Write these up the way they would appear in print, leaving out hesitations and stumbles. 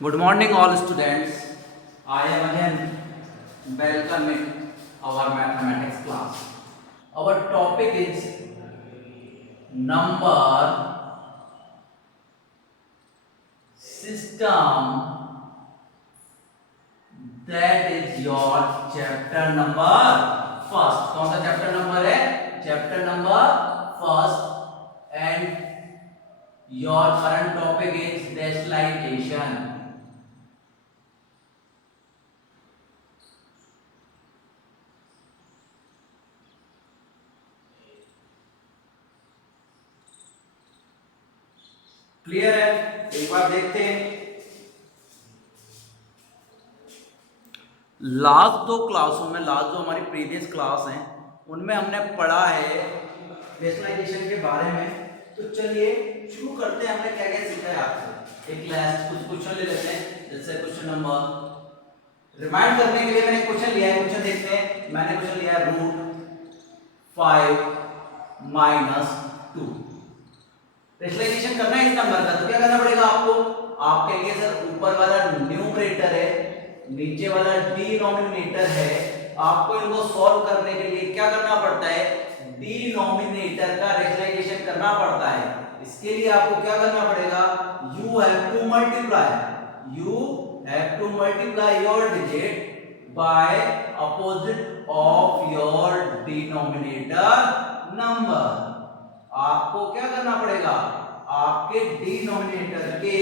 Good morning, all students. I am again welcoming our mathematics class. Our topic is number system. That is your chapter number first. कौन सा chapter number है? Chapter number first, and your current topic is rationalization. Clear है? एक बार देखते हैं। Last दो क्लासों में, लास्ट जो हमारी प्रीवियस क्लास हैं उनमें हमने पढ़ा है रेशनलाइजेशन के बारे में। तो चलिए शुरू करते हैं। हमने क्या क्या सीखा है आपसे। एक लास्ट कुछ क्वेश्चन ले लेते हैं। जैसे क्वेश्चन नंबर रिमाइंड करने के लिए मैंने क्वेश्चन लिया है। क्वेश्चन देखते हैं। मैंने क्वेश्चन लिया है √5 माइनस 2। रेशनलाइजेशन करना है इस नंबर का, तो क्या करना पड़ेगा आपको? आप कहेंगे सर ऊपर वाला न्यूमरेटर है, नीचे वाला डिनोमिनेटर है, आपको इनको सॉल्व करने के लिए क्या करना पड़ता है? डिनोमिनेटर का रेशनलाइजेशन करना पड़ता है। इसके लिए आपको क्या करना पड़ेगा? You have to multiply your digit bye opposite of your denominator number. आपको क्या करना पड़ेगा? आपके डिनोमिनेटर के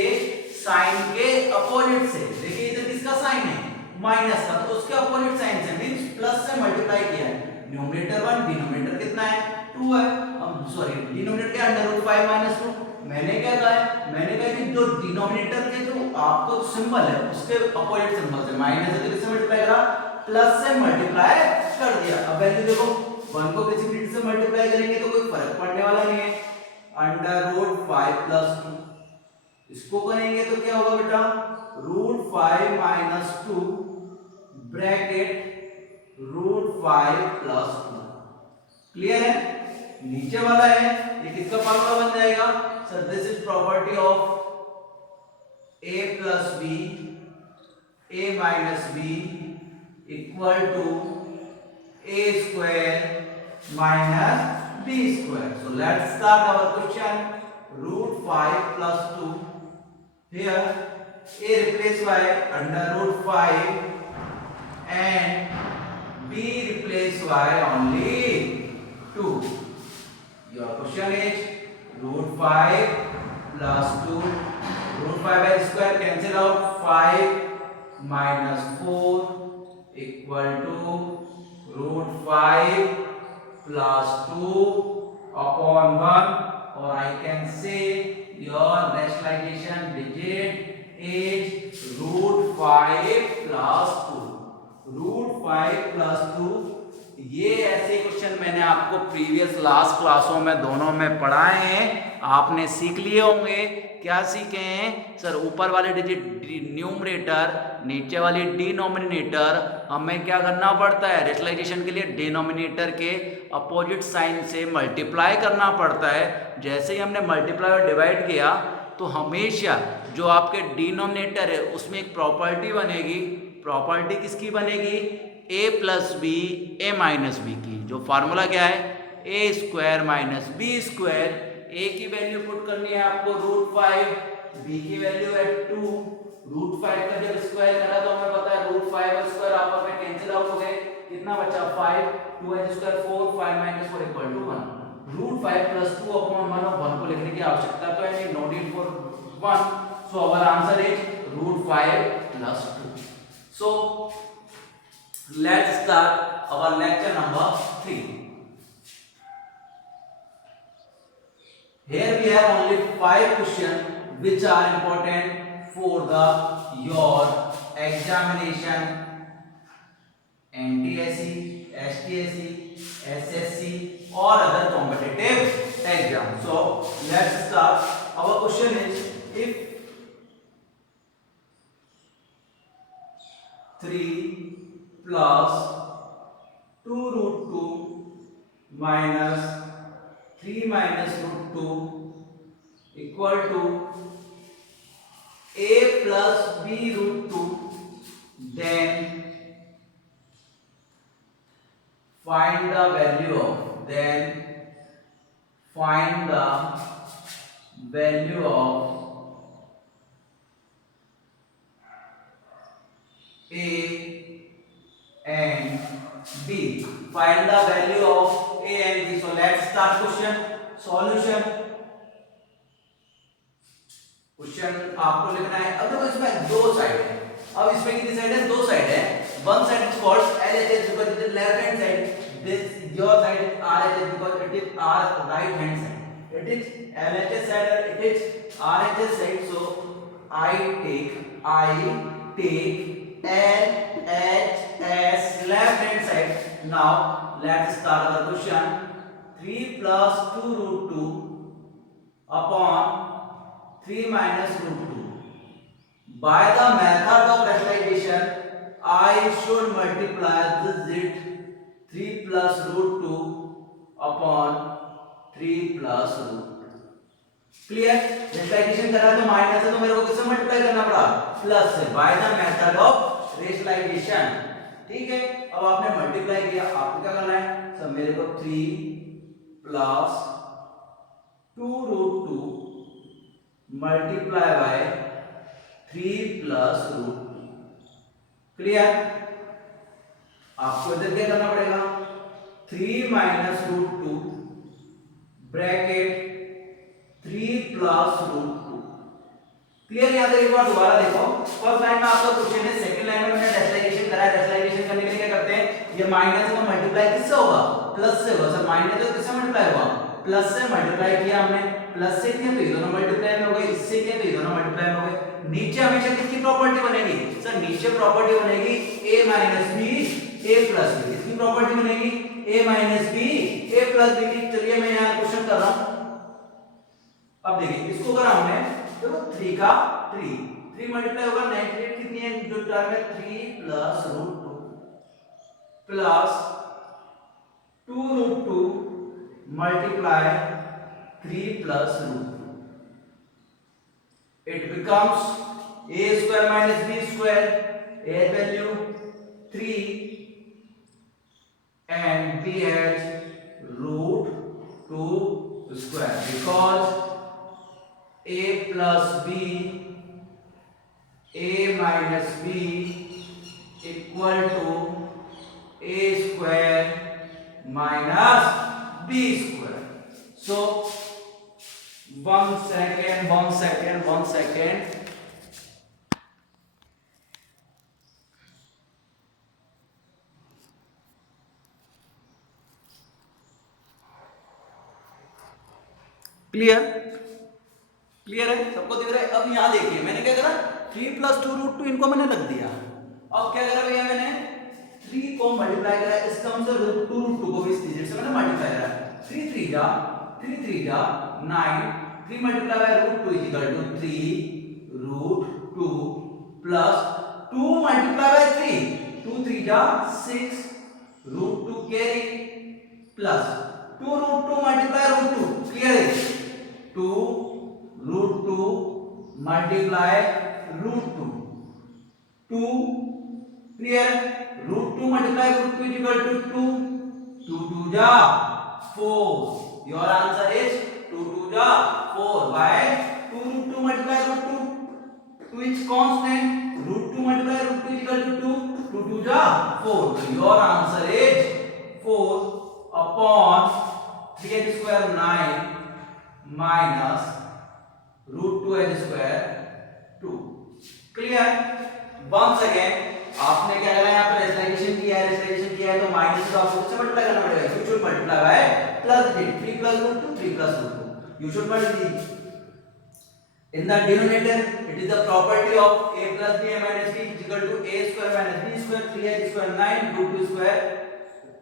साइन के अपोजिट से, देखिए इधर किसका साइन है? माइनस का, तो उसके अपोजिट साइन से मींस प्लस से मल्टीप्लाई किया है। न्यूमरेटर 1, डिनोमिनेटर कितना है? 2 है। हम सॉरी, डिनोमिनेटर के अंडर रूट 5 माइनस 2। मैंने क्या कहा है? मैंने कहा कि जो डिनोमिनेटर के जो आपको सिंबल है उसके अपोजिट सिंबल से माइनस है, तो किससे मल्टीप्लाई करा? प्लस से मल्टीप्लाई कर दिया। अब वैल्यू देखो, 1 को किसी भी से मल्टीप्लाई करेंगे तो कोई फर्क पड़ने वाला नहीं है। अंडर रूट 5 प्लस 2, इसको करेंगे तो क्या होगा बेटा? √5 माइनस 2 ब्रैकेट √5 प्लस 2। क्लियर है? नीचे वाला है ये किसका फार्मूला बन जाएगा? Sir this is property of a plus b, a minus b equal to a square minus b square. So let's start our question. √5 plus 2. Here a replaced by under √5 and b replaced by only 2. Your question is √5 plus 2. √5 by square cancel out. 5 minus 4 equal to √5 plus 2 upon 1, or I can say your rationalization digit is √5 plus 2. √5 plus 2। ये ऐसे question मैंने आपको previous last क्लासों में दोनों में पढ़ाए हैं, आपने सीख लिए होंगे। क्या सीखे हैं? सर ऊपर वाले डिजिट न्यूमरेटर, नीचे वाली डिनोमिनेटर, हमें क्या करना पड़ता है? रेशनलाइजेशन के लिए डिनोमिनेटर के अपोजिट साइन से मल्टीप्लाई करना पड़ता है। जैसे ही हमने मल्टीप्लाई और डिवाइड किया तो हमेशा जो आपके डिनोमिनेटर है उसमें एक प्रॉपर्टी बनेगी। प्रॉपर्टी किसकी बनेगी? a plus B A minus B की। जो फार्मूला क्या है? A square minus B square. ए की वैल्यू पुट करनी है आपको √5, बी की वैल्यू है 2। √5 का जब स्क्वायर करा तो हमें पता है √5 और स्क्वायर आपस में कैंसिल आउट हो गए। कितना बचा? 5, 2 square 4, 5 minus 4 equal to 1। √5 plus 2 upon 1 और 1 को लिखने की आवश्यकता तो है नहीं, no need for 1। So our answer is √5 plus 2। So let's start our lecture number 3. Here we have only 5 questions which are important for the your examination, NTSC, STSC, SSC or other competitive exam. So let's start. Our question is, if 3 plus 2√2 minus 3 minus √2 equal to a plus b root 2, then find the value of a and b. Find the value of a and b. So let's start question solution. Question आपको लिखना है। अब देखो इसमें दो side है। अब इसमें कितनी साइड है? दो साइड है। One side is called LHS because it is left hand side. This your side is RHS because it is our right hand side. It is LHS side or it is RHS side. So I take LHS left hand side. Now let's start our question. 3 plus 2 root 2 upon 3 minus root 2. By the method of rationalization, I should multiply this with 3 plus root 2 upon 3 plus root 2. Clear? Rationalisation करा तो minus है तो मेरे को किससे multiply करना पड़ा? Plus से। By the method of rationalisation. ठीक है, अब आपने मल्टीप्लाई किया, आपको क्या करना है? सब मेरे को 3 plus 2 root 2 multiply by 3 plus root 2। Clear? आपको इधर क्या करना पड़ेगा? 3 minus root 2 bracket 3 plus root 2। Clear? यहां तक एक बार दोबारा देखो। फर्स्ट लाइन में आपका क्वेश्चन है, सेकंड लाइन में मैंने रेशनलाइजेशन करा है। रेशनलाइजेशन करने के लिए क्या करते हैं? ये माइनस का मल्टीप्लाई किससे होगा? प्लस से होगा। सर माइनस तो किससे मल्टीप्लाई होगा? प्लस से मल्टीप्लाई किया हमने, प्लस से किया तो ये दोनों मल्टीप्लाई में हो गए, इससे किया तो ये दोनों मल्टीप्लाई में हो गए। नीचे हमेशा किसकी प्रॉपर्टी बनेगी? सर नीचे प्रॉपर्टी बनेगी a minus B a plus B. इसकी प्रॉपर्टी बनेगी a minus B a plus B की। चलिए मैं यहाँ क्वेश्चन कर रहा हूँ। अब देखिए इसको करा हमने, देखो 3 का 3 मल्टीप्लाई होगा 98 कितनी है जो टर्म है? 3 plus root 2 plus 2 root 2 multiply 3 plus root 2. It becomes a square minus b square. A value 3 and b has root 2 square because a plus b, a minus b equal to a square minus b square. So 1 second. Clear है? सबको दिख रहा है? अब यहां देखिए मैंने क्या करा? 3 प्लस 2 रूट 2 इनको मैंने रख दिया। अब क्या करा भैया? मैंने 3 को मल्टीप्लाई करा, इस टर्म से रूट 2 को भी इस डिजिट से मैंने मल्टीप्लाई करा। 3 3 जा 9, 3 multiply by root 2 equal to 3 root 2 plus 2 multiply by 3, 2 3 जा 6 root 2 carry plus 2 root 2 multiply root 2। Clear है? 2 root 2 multiply root 2 2। Clear? Root 2 multiply root 2 equal to 2 2 2 जा 4। Your answer is 2 2 जा 4 by 2 root 2 multiply root 2. 2 is constant. Root 2 multiply root 2 is equal to 2. 2 2 जा 4. So your answer is 4 upon 3h square 9 minus root 2h square 2. Clear? Once again आपने क्या करा? यहाँ पर rationalisation किया है तो माइनस तो आपको किससे मल्टीप्लाई करना पड़ेगा? You should multiply by plus 3 plus root 2 3 plus root 2 you should multiply in the denominator. It is the property of a plus b minus b is equal to a square minus b square 3h square 9 root 2 square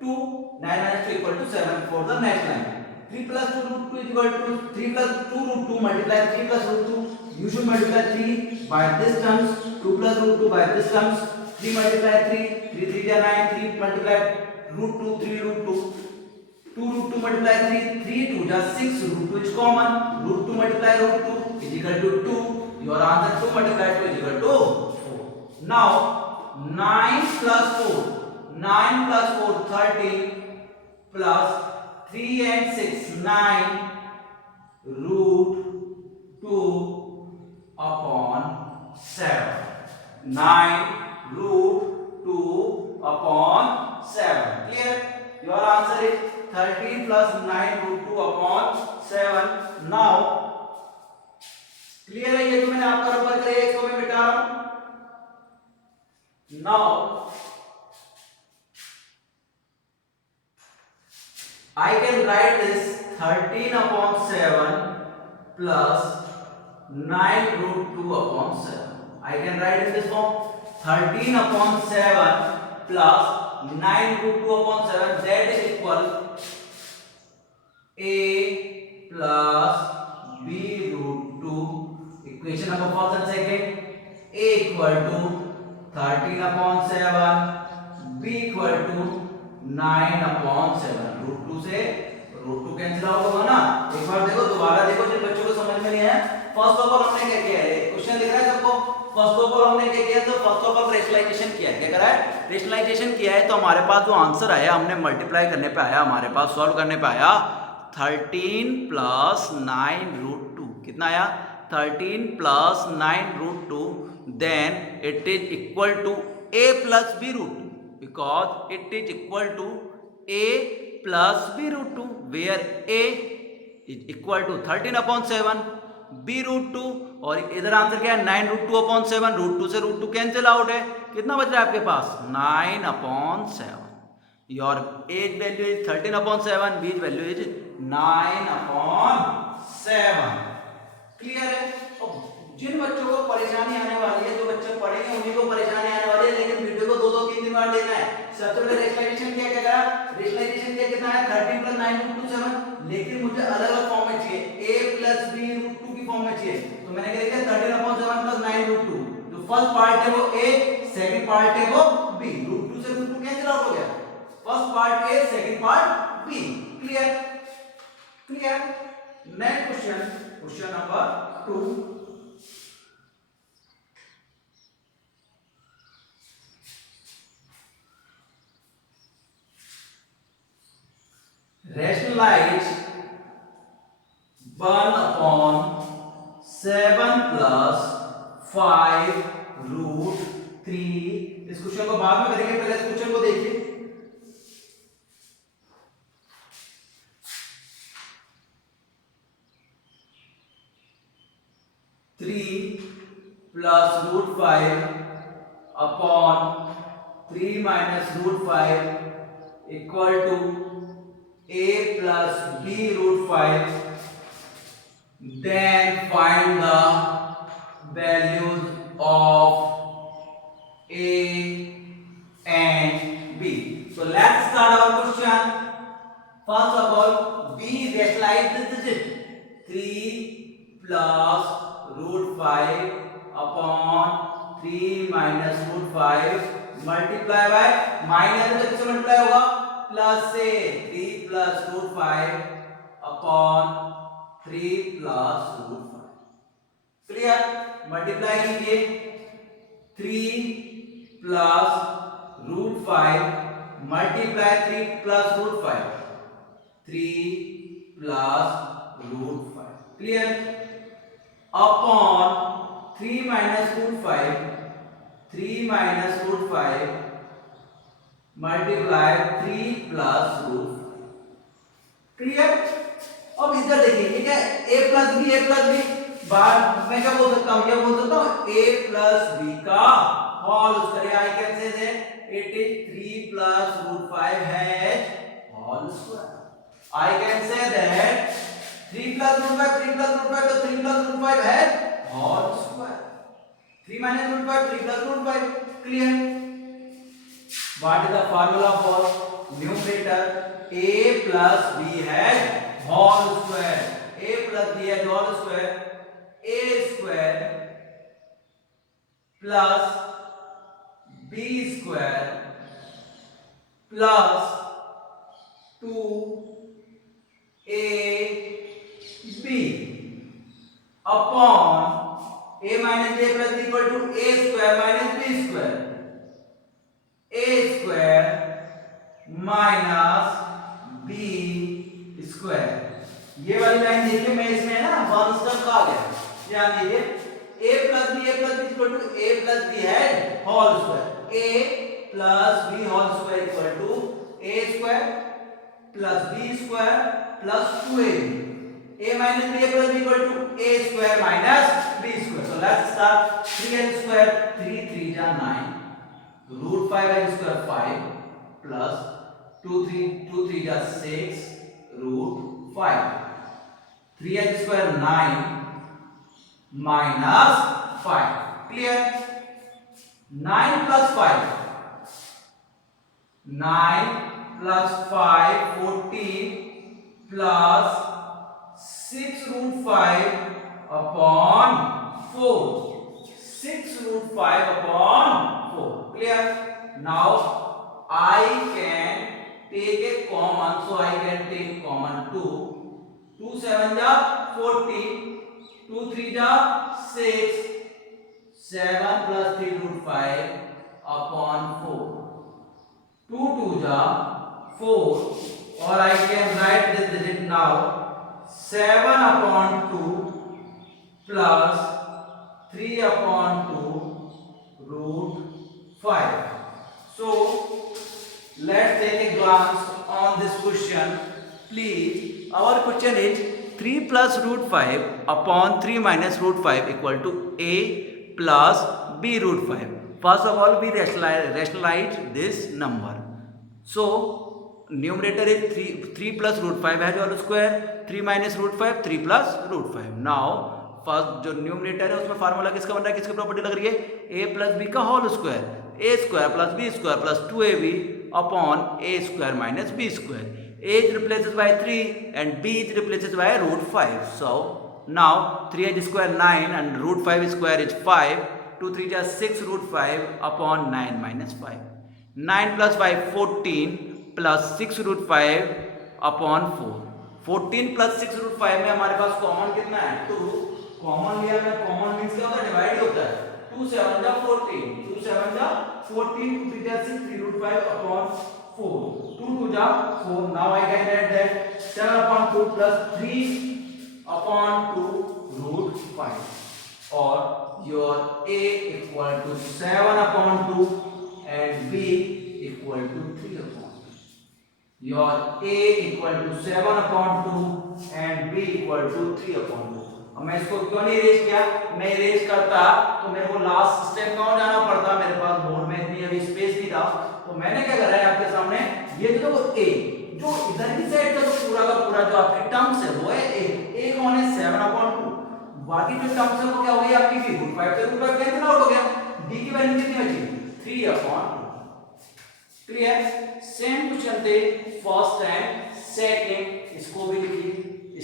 2 9 minus 2 equal to 7 for the next line. 3 plus 2 root 2 is equal to 3 plus 2 root 2 multiply 3 plus root 2. You should multiply 3 by this terms, 2 plus root 2 by this terms. 3 multiply 3, 3 3 is 9, 3 multiply root 2, 3 root 2. 2 root 2 multiply 3, 3 2 is 6, root 2 is common. Root 2 multiply root 2 is equal to 2. Your answer 2 multiplied 2 is equal to 4. Now 9 plus 4, 9 plus 4 13 plus 3 and 6 9 root 2 upon 7. 9 root 2 upon 7. Clear? Your answer is 13 plus 9 root 2 upon 7. Now clear है? ये जो मैंने आपका number करे इसको मैं मिटा रहा हूं. Now I can write this 13 upon 7 plus 9 root 2 upon 7. I can write in this form 13 upon 7 plus 9 root 2 upon 7, that is equal a plus b root 2. Equation number first and second. A equal to 13 upon 7, b equal to 9 upon 7. Root 2 से root 2 cancel out होगा ना. एक बार देखो, दोबारा देखो, जिन बच्चों को समझ में नहीं आया. फर्स्ट ऑफ ऑल हमने क्या किया है, क्वेश्चन दिख रहा है सबको. फर्स्ट ऑफ ऑल हमने क्या किया, तो फर्स्ट ऑफ ऑल रेशनलाइजेशन किया है. क्या करा है? रेशनलाइजेशन किया है. तो हमारे पास जो आंसर आया, हमने मल्टीप्लाई करने पे आया, हमारे पास सॉल्व करने पे आया 13 प्लस 9 रूट 2. कितना आया? 13 plus 9 root 2, then it is equal to a plus b root 2, because it is equal to a plus b root 2, where a is equal to 13 upon 7, b root 2, और इधर answer क्या है? 9 root 2 upon 7. Root 2 से root 2 cancel out है. कितना बच रहा है आपके पास? 9 upon 7. Your a value is 13 upon 7, b value is 9 upon 7. Clear है? जिन बच्चों को परेशानी आने वाली है, जो बच्चे पढ़ेंगे उन्हीं को परेशानी आने वाली है, लेकिन वीडियो को 2-3 बार देखना है. सबसे पहले रेशनलाइजेशन क्या करा? रेशनलाइजेशन क्या कितना है? 13 plus 9 root 2 7. लेकिन मुझे अलग अलग फॉर्म में चाहिए. a plus b root 2 की फॉर्म में चाहिए. तो मैंने क्या लिखा? 13 upon 7 plus 9 root 2. जो फर्स्ट पार्ट है वो a, सेकंड पार्ट है वो b. रूट 2 से रूट 2 कैंसिल आउट हो गया. First part a, second part b. Clear? Clear? Next question, question number 2. Rationalize 1 upon 7 plus 5 root 3. इस क्वेश्चन को बाद में करेंगे, पहले इस क्वेश्चन को देखिए. Plus root 5 upon 3 minus root 5 equal to a plus b root 5. Then find the values of a and b. So let's start our question. First of all, b rationalize this digit. 3 plus root 5 upon 3 minus root 5 multiply by minus में किससे multiply होगा? Plus से 3 plus root 5 upon 3 plus root 5. Clear? Multiply कीजिए. 3 plus root 5 multiply 3 plus root 5. 3 plus root 5. Clear? Upon 3 minus root 5. 3 minus root 5 multiply 3 plus root 5. Clear? अब इधर देखिए, ये क्या है? a plus b, a plus b. बाद मैं क्या बोल सकता हूँ? ये बोल सकता हूँ a plus b का whole square. I can say that it is 3 plus root 5 has whole square. I can say that 3 plus root 5, 3 plus root 5, so 3 plus root 5 has whole square. 3 minus root 5, 3 plus root 5. Clear? What is the formula for numerator? A plus b has whole square. A plus b has whole square. A square plus b square plus 2ab upon a minus a plus b equal to a square minus b square. A square minus b square. ये वाली line देखिए, मैं इसमें ना one step आ गया, ध्यान दीजिए। a plus b equal to a plus b है whole square, a plus b whole square equal to a square plus b square plus 2ab. a minus b plus b equal to a square minus b square. So let's start. 3n square, 3 3 ja 9, root 5n square 5 plus 2 3 ja 6 root 5. 3n square 9 minus 5. Clear? 9 plus 5. 9 plus 5 14 plus 6 root 5 upon 4. 6 root 5 upon 4. Clear? Now I can take a common, so I can take common 2. 2 7 ja 14, 2 3 ja 6, 7 plus 3 root 5 upon 4. 2 2 ja 4, or I can write this digit now. 7 upon 2 plus 3 upon 2 root 5. So let's take a glance on this question. Please, our question is 3 plus root 5 upon 3 minus root 5 equal to a plus b root 5. First of all, we rationalize this number. So numerator is 3 plus root 5 has whole square, 3 minus root 5, 3 plus root 5. Now first जो numerator है उसमें formula किसका बन रहा है, किसकी property लग रही है, a प्लस बी का whole square, a square plus b square plus 2ab upon a square minus b square. a is replaced by 3 and b is replaced by root 5. So now 3h square 9 and root 5 square is 5. 2 3 is 6 root 5 upon 9 minus 5. 9 plus 5 14 plus 6 root 5 upon 4. 14 plus 6 root 5 में हमारे पास common कितना है, 2. Common लिया मैं, common means क्या होता है, divide होता है. 2 7 जा 14, 2 7 जा 14, 2 3 जा 6, 3 root 5 upon 4, 2 2 ja 4. Now I can write that 7 upon 2 plus 3 upon 2 root 5, or your a equal to 7 upon 2 and b equal to 3 upon 2. Your a equal to 7 upon 2 and b equal to 3 upon 2. अब मैं इसको क्यों नहीं erase किया, मैं erase करता तो मेरे को लास्ट स्टेप कहाँ जाना पड़ता, मेरे पास बोर्ड में इतनी अभी स्पेस नहीं था, तो मैंने क्या करा है आपके सामने, ये जो a जो इधर की साइड का तो पूरा जो आपकी टर्म्स है वो है a कौन है 7/2, बाकी जो टर्म्स है वो क्या हो गई आपकी b रूट 5 से रूट 5 कैंसिल आउट हो गया, d की वैल्यू कितनी बची 3/2. क्लियर? सेम क्वेश्चन थे फर्स्ट एंड सेकंड, इसको भी लिखिए,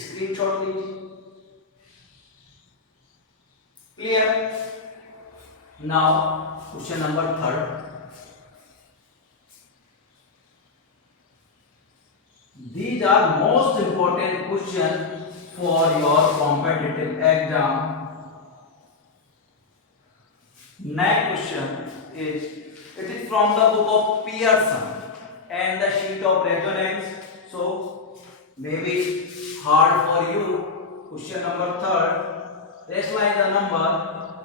स्क्रीनशॉट लीजिए. Clear? Now question number 3rd. These are most important questions for your competitive exam. Next question is, it is from the book of Pearson and the sheet of resonance, so maybe hard for you. Question number 3rd. Rationalize the number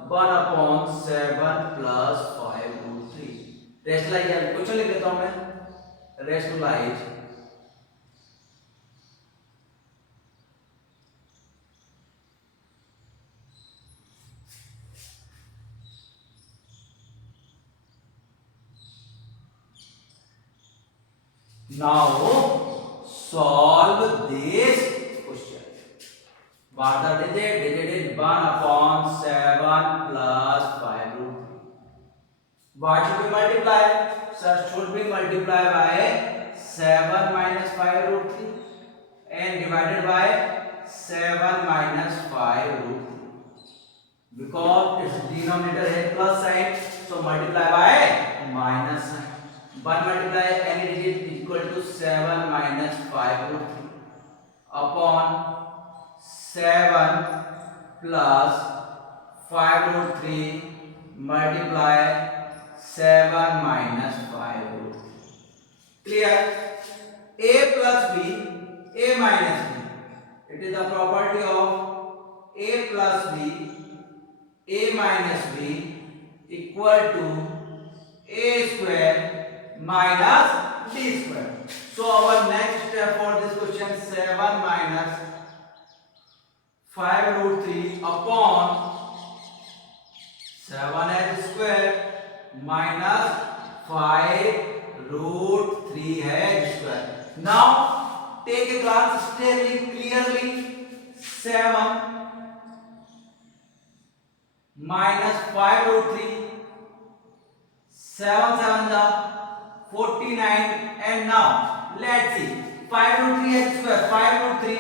1 upon 7 plus 5 root 3. Rationalize, question लिख देता हूं मैं. Rationalize now solve this question. What are the digit is 1 upon 7 plus 5 root 3. What should we multiply? Sir, should we multiply by 7 minus 5 root 3 and divided by 7 minus 5 root 3. Because its denominator है plus sign, so multiply by minus sign. 1 multiply any digit equal to 7 minus 5 root 3 upon 7 plus 5 root 3 multiply 7 minus 5 root 3. Clear? A plus b, a minus b. It is the property of a plus b, a minus b equal to a square minus b square. So our next step for this question, 7 minus 5 root 3 upon 7h square minus 5 root 3h square. Now take a glance clearly. 7 minus 5 root 3, 7 7 the 49, and now let's see 5 root 3h square, 5 root 3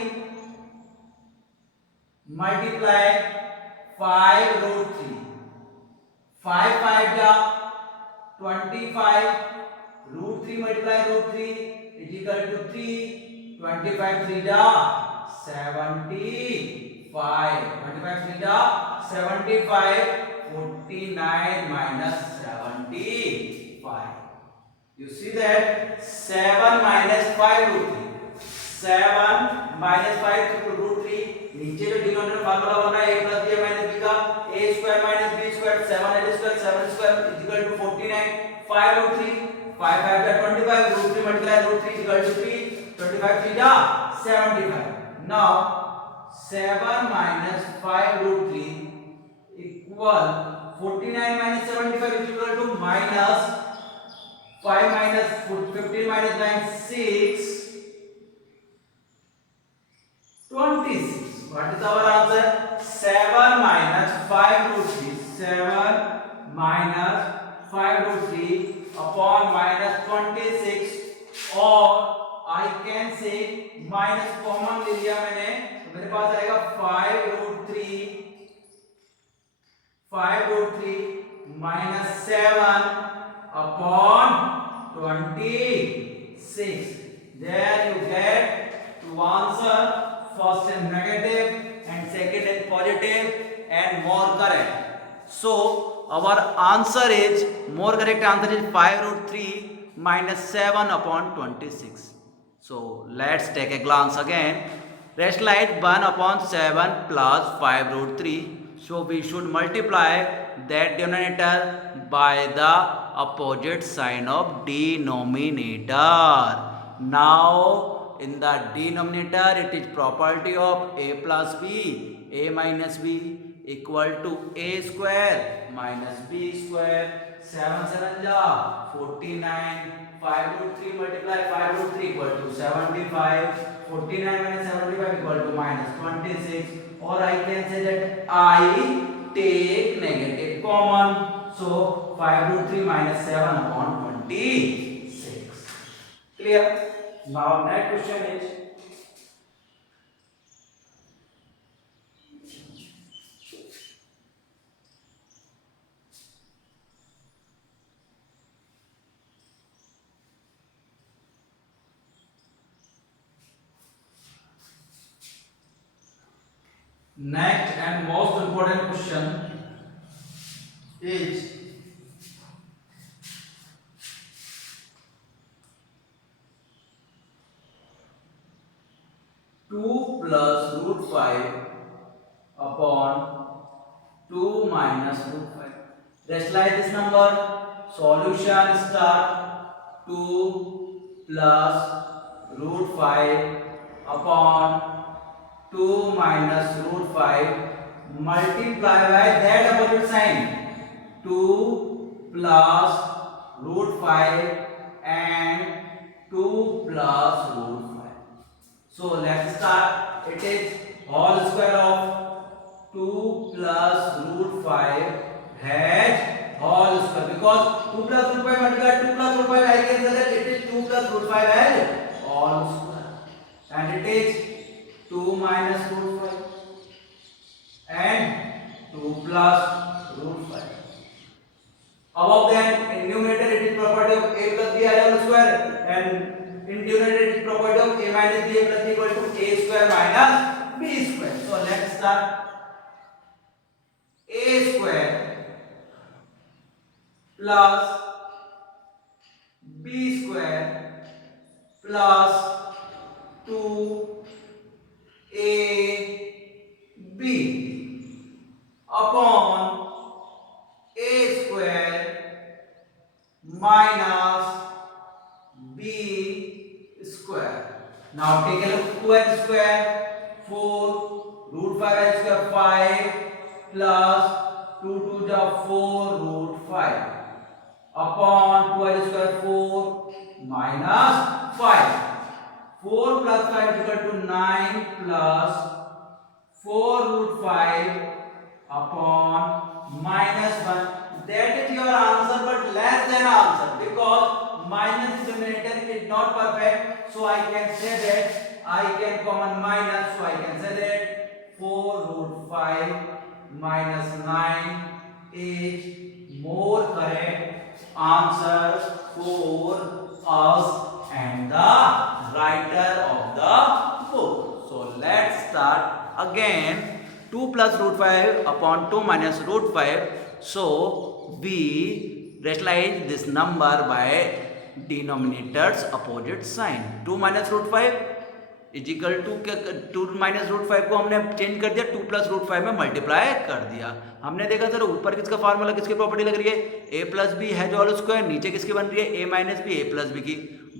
multiply 5 root 3, 5 5 the 25, root 3 multiply root 3 is equal to 3, 25 3 the 75, 25 3 the 75, 49 minus 75. You see that 7 minus 5 root 3, 7 minus 5 root 3, नीचे जो denominator formula बना है a plus b minus b का a square minus b square 7h square 7 square is equal to 49, 5 root 3, 5 5 का 25, root 3 multiply root 3 is equal to 3, 25 3 जा 75. Now 7 minus 5 root 3 equal 49 minus 75 is equal to minus 5 minus 15 minus 9 6, 26. What is our answer? 7 minus 5 root 3, 7 minus 5 root 3 upon minus 26, or I can say minus common ले लिया मैंने, तो मेरे पास आएगा 5 root 3 minus 7 upon 26. There you get two answer. First is negative and second is positive and more correct. So our answer is, more correct answer is 5 root 3 minus 7 upon 26. So let's take a glance again. Rationalize 1 upon 7 plus 5 root 3. So we should multiply that denominator by the opposite sign of denominator. Now in the denominator it is property of a plus b, a minus b equal to a square minus b square. 7 7 ja 49, 5 root 3 multiply 5 root 3 equal to 75, 49 minus 75 equal to minus 26, or I can say that I take negative common, so 5 root 3 minus 7 upon 26. Clear? Now next question is, next and most important question is, two plus root 5 upon 2 minus root 5. Rationalize this number. Solution start. 2 plus root 5 upon 2 minus root 5 multiply by that opposite sign. 2 plus root 5 and 2 plus root 5. So let's start. It is whole square of 2 plus root 5 has whole square, because 2 plus root 5 multiplied 2 plus root 5, I can say that it is 2 plus root 5 has whole square, and it is 2 minus root 5 and 2 plus root 5. Above that, in numerator it is property of a plus b whole square, and in denominator it is property of a minus b plus b equal to a square minus b square. So let's start. A plus b square plus 2ab upon a square minus b square. Now take a look. 2n square 4 root 5n square 5 plus 2 2 जा 4 root 5 upon 2n square 4 minus 5. 4 plus 5 is equal to 9 plus 4 root 5 upon minus 1. That is your answer, but less than answer, because minus denominator is not perfect. So I can say that I can common minus. So I can say that 4 root 5 minus 9 is more correct answer for us and the writer of the book. So let's start again. 2 plus root 5 upon 2 minus root 5. So we rationalize this number by denominator's opposite sign. 2 minus root 5 is equal to 2 minus root 5 को हमने change कर दिया, 2 plus root 5 में multiply कर दिया. हमने देखा sir ऊपर किसका फार्मूला, किसकी प्रॉपर्टी लग रही है, a प्लस बी है जो होल स्क्वायर, नीचे किसकी बन रही है a minus B, a plus B की.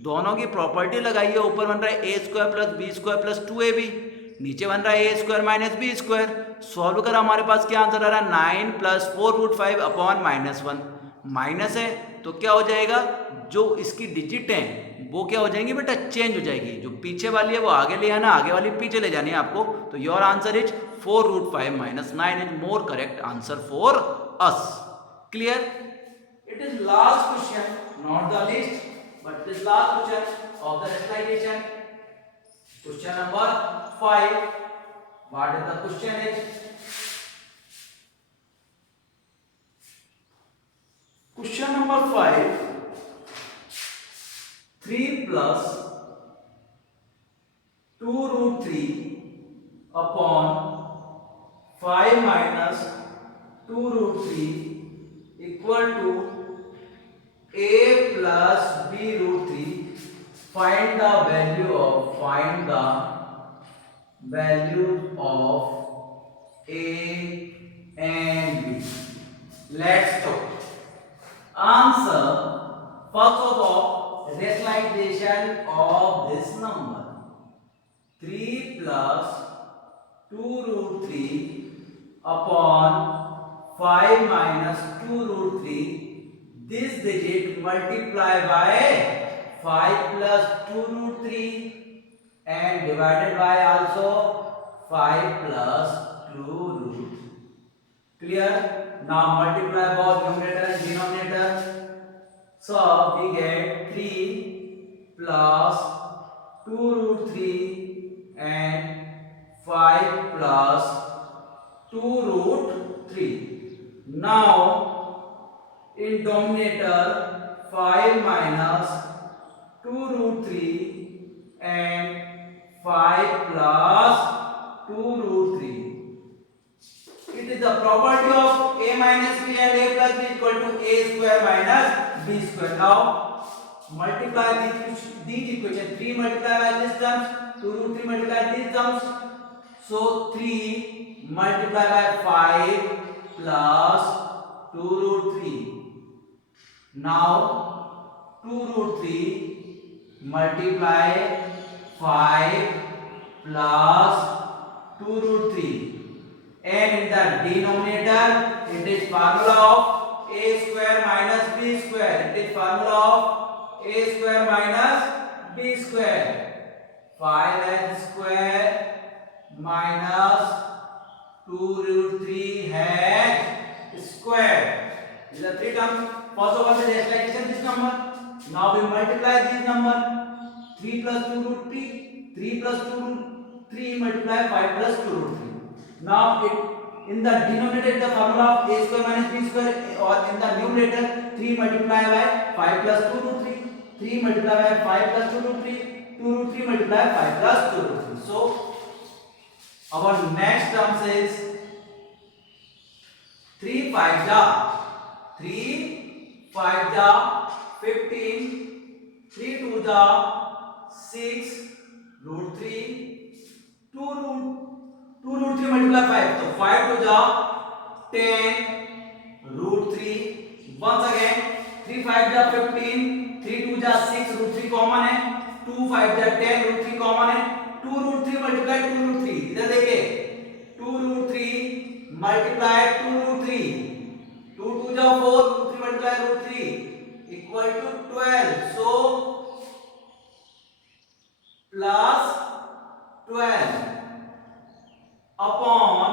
दोनों की प्रॉपर्टी लगाई है. ऊपर बन रहा है a square plus B square plus 2ab, नीचे बन रहा है a square minus B square. Solve कर हमारे पास क्या आंसर आ रहा है 9 plus 4 root 5 upon minus 1. Minus है तो क्या हो जाएगा, जो इसकी डिजिट है वो क्या हो जाएंगी बेटा, चेंज हो जाएगी. जो पीछे वाली है वो आगे ले आना, आगे वाली पीछे ले जानी है आपको. तो your answer is 4 root 5 minus 9 is more correct answer for us. Clear? It is last question, not the list, but it is last question of the rationalization. Question number 5. What is the question is? Question number 5. 3 plus 2 root 3 upon 5 minus 2 root 3 equal to a plus b root 3. Find the value of a and b. Let's talk. Answer. First of all, rationalization of this number. 3 plus 2 root 3 upon 5 minus 2 root 3. This digit multiply by 5 plus 2 root 3 and divided by also 5 plus 2 root. Clear? Now multiply both numerator and denominator. So we get 3 plus 2 root 3 and 5 plus 2 root 3. Now in denominator 5 minus 2 root 3 and 5 plus 2 root 3. It is the property of a minus b and a plus b equal to a square minus b square. Now multiply these equation. 3 multiply by this terms, 2 root 3 multiply these terms. So 3 multiply by 5 plus 2 root 3. Now 2 root 3 multiply 5 plus 2 root 3. And in the denominator it is formula of a square minus b square. It is formula of a square minus b square. 5n square minus 2 root 3 square. These are three terms. First of all, the rationalization this number. Now we multiply this number. 3 plus 2 root 3. 3 plus 2 root 3 multiply 5 plus 2 root 3. Now it in the denominator the formula of a square minus b square, or in the numerator 3 multiply by 5 plus 2 root 3. 3 multiply by 5 plus 2 root 3. 2 root 3 multiply 5 plus 2 root 3. So our next term says 3 5 ja 3 5 जा 15, 3 2 जा 6 root 3, 2 root 3 multiply 5, तो 5 2 जा 10 root 3, once again 3 5 जा 15, 3 2 जा 6 root 3 common है, 2 5 जा 10 root 3 common है, 2 root 3 multiply 2 root 3, इधर देखिए 2 रूट 3 मल्टीप्लाई 2 रूट 3, 2 2 जा 4 root 3 multiply root 3 equal to 12, so plus 12 upon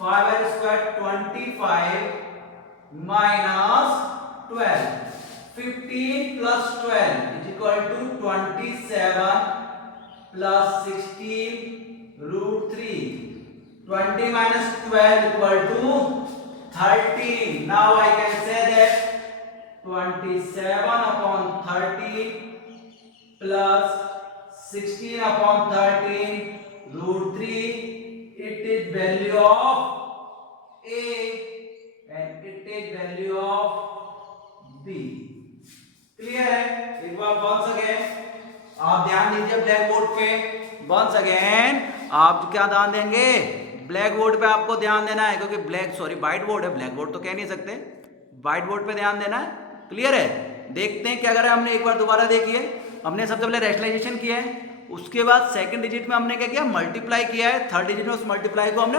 5 square 25 minus 12, 15 plus 12 is equal to 27 plus 16 root 3, 20 minus 12 equal to 13. Now I can say that 27 upon 13 plus 16 upon 13 root 3, it is value of A and it is value of B. Clear है? एक बार once again आप ध्यान दीजिए black board पे, once again आप क्या ध्यान देंगे, ब्लैक बोर्ड पे आपको ध्यान देना है, क्योंकि व्हाइट बोर्ड है, ब्लैक बोर्ड तो कह नहीं सकते, व्हाइट बोर्ड पे ध्यान देना है। क्लियर है? देखते हैं क्या करें हमने, एक बार दोबारा देखिए, हमने सबसे पहले रैशनलाइजेशन किया है, उसके बाद सेकंड डिजिट में हमने क्या किया, मल्टीप्लाई किया है, थर्ड डिजिट में उस मल्टीप्लाई को हमने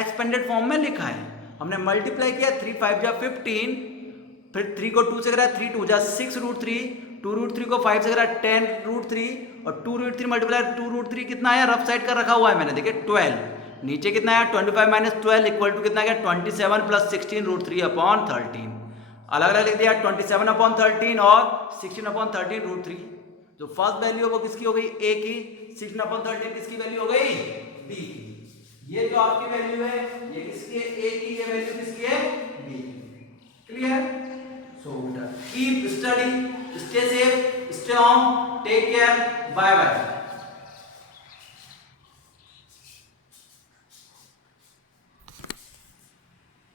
एक्सपेंडेड फॉर्म में लिखा है, हमने मल्टीप्लाई किया 3 5 जा 15, फिर 3 को 2 से करा 3 2 जा 6 रूट 3, 2 रूट 3 को 5 से करा 10 रूट 3, और 2 रूट 3 मल्टीप्लाई 2 रूट 3 कितना आया, रफ साइड का रखा हुआ है मैंने, देखिए 12, नीचे कितना आया 25 माइनस 12 इक्वल टू कितना गया 27 प्लस 16 रूट 3 अपॉन 13, अलग अलग लिख दिया 27 अपॉन 13 और 16 अपॉन 13 रूट 3, जो फर्स्ट वैल्यू वो किसकी हो गई, ए की, 16 अपॉन 13 किसकी वैल्यू हो गई, बी की, ये जो आपकी वैल्यू है ये किसकी है, ए की, ये वैल्यू किसकी है, बी की। Clear? So keep study, stay safe, stay on, take care, bye bye.